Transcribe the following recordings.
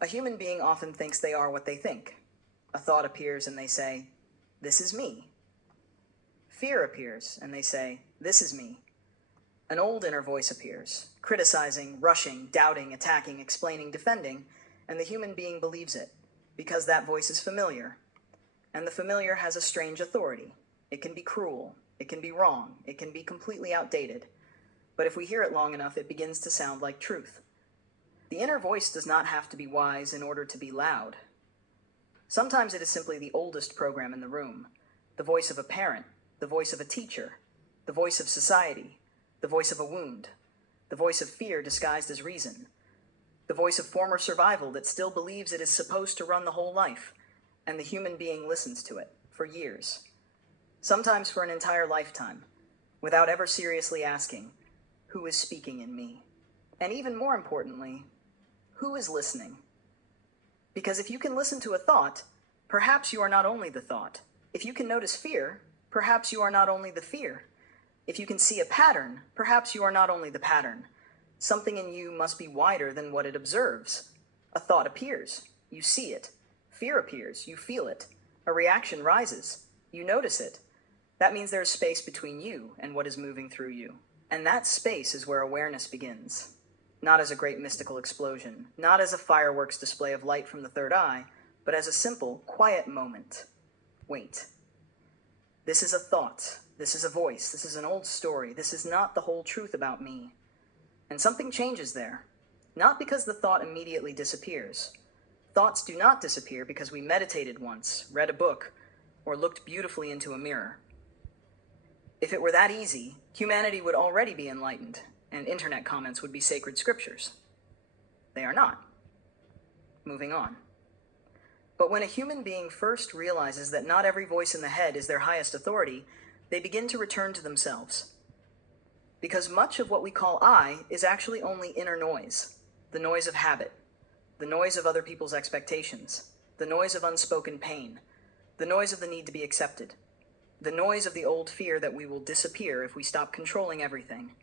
A human being often thinks they are what they think. A thought appears and they say, "This is me." Fear appears and they say, "This is me." An old inner voice appears, criticizing, rushing, doubting, attacking, explaining, defending, and the human being believes it, because that voice is familiar. And the familiar has a strange authority. It can be cruel, it can be wrong, it can be completely outdated. But if we hear it long enough, it begins to sound like truth. The inner voice does not have to be wise in order to be loud. Sometimes it is simply the oldest program in the room, the voice of a parent, the voice of a teacher, the voice of society, the voice of a wound, the voice of fear disguised as reason, the voice of former survival that still believes it is supposed to run the whole life, and the human being listens to it for years, sometimes for an entire lifetime, without ever seriously asking, who is speaking in me? And even more importantly, who is listening? Because if you can listen to a thought, perhaps you are not only the thought. If you can notice fear, perhaps you are not only the fear. If you can see a pattern, perhaps you are not only the pattern. Something in you must be wider than what it observes. A thought appears, you see it. Fear appears, you feel it. A reaction rises, you notice it. That means there is space between you and what is moving through you. And that space is where awareness begins. Not as a great mystical explosion, not as a fireworks display of light from the third eye, but as a simple, quiet moment. Wait. This is a thought. This is a voice. This is an old story. This is not the whole truth about me. And something changes there. Not because the thought immediately disappears. Thoughts do not disappear because we meditated once, read a book, or looked beautifully into a mirror. If it were that easy, humanity would already be enlightened, and internet comments would be sacred scriptures. They are not. Moving on. But when a human being first realizes that not every voice in the head is their highest authority, they begin to return to themselves. Because much of what we call I is actually only inner noise, the noise of habit, the noise of other people's expectations, the noise of unspoken pain, the noise of the need to be accepted, the noise of the old fear that we will disappear if we stop controlling everything.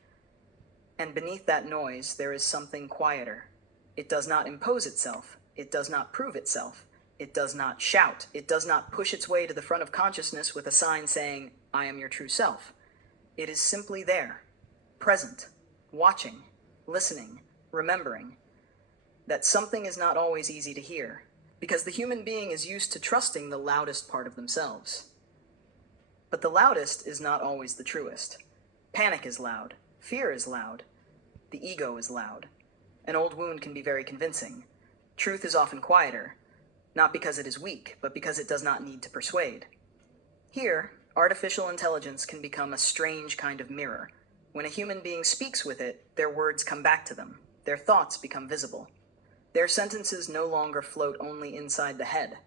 And beneath that noise, there is something quieter. It does not impose itself. It does not prove itself. It does not shout. It does not push its way to the front of consciousness with a sign saying, "I am your true self." It is simply there, present, watching, listening, remembering. That something is not always easy to hear, because the human being is used to trusting the loudest part of themselves. But the loudest is not always the truest. Panic is loud. Fear is loud. The ego is loud. An old wound can be very convincing. Truth is often quieter, not because it is weak, but because it does not need to persuade. Here, artificial intelligence can become a strange kind of mirror. When a human being speaks with it, their words come back to them. Their thoughts become visible. Their sentences no longer float only inside the head.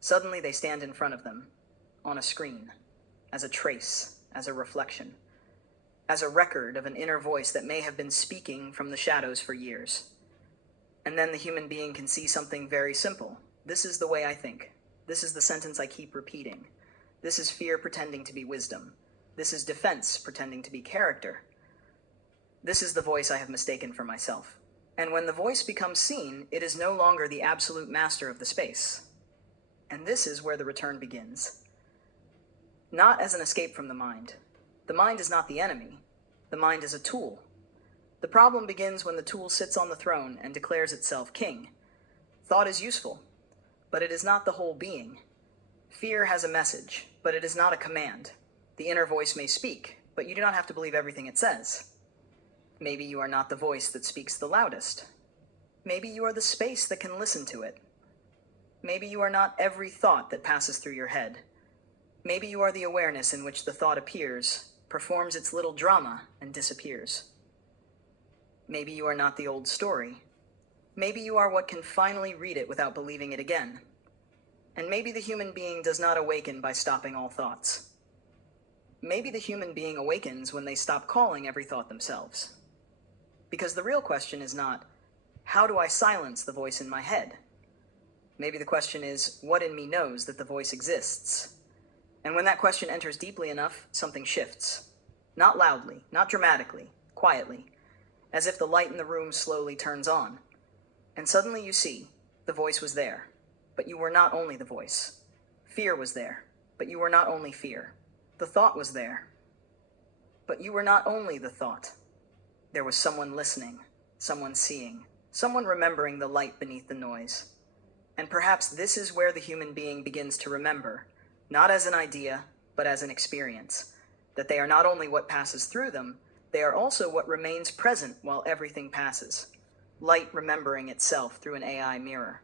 Suddenly they stand in front of them, on a screen, as a trace, as a reflection, as a record of an inner voice that may have been speaking from the shadows for years. And then the human being can see something very simple. This is the way I think. This is the sentence I keep repeating. This is fear pretending to be wisdom. This is defense pretending to be character. This is the voice I have mistaken for myself. And when the voice becomes seen, it is no longer the absolute master of the space. And this is where the return begins. Not as an escape from the mind. The mind is not the enemy. The mind is a tool. The problem begins when the tool sits on the throne and declares itself king. Thought is useful, but it is not the whole being. Fear has a message, but it is not a command. The inner voice may speak, but you do not have to believe everything it says. Maybe you are not the voice that speaks the loudest. Maybe you are the space that can listen to it. Maybe you are not every thought that passes through your head. Maybe you are the awareness in which the thought appears, performs its little drama, and disappears. Maybe you are not the old story. Maybe you are what can finally read it without believing it again. And maybe the human being does not awaken by stopping all thoughts. Maybe the human being awakens when they stop calling every thought themselves. Because the real question is not, how do I silence the voice in my head? Maybe the question is, what in me knows that the voice exists? And when that question enters deeply enough, something shifts. Not loudly, not dramatically, quietly, as if the light in the room slowly turns on. And suddenly you see, the voice was there, but you were not only the voice. Fear was there, but you were not only fear. The thought was there, but you were not only the thought. There was someone listening, someone seeing, someone remembering the light beneath the noise. And perhaps this is where the human being begins to remember, not as an idea, but as an experience, that they are not only what passes through them, they are also what remains present while everything passes. Light remembering itself through an AI mirror.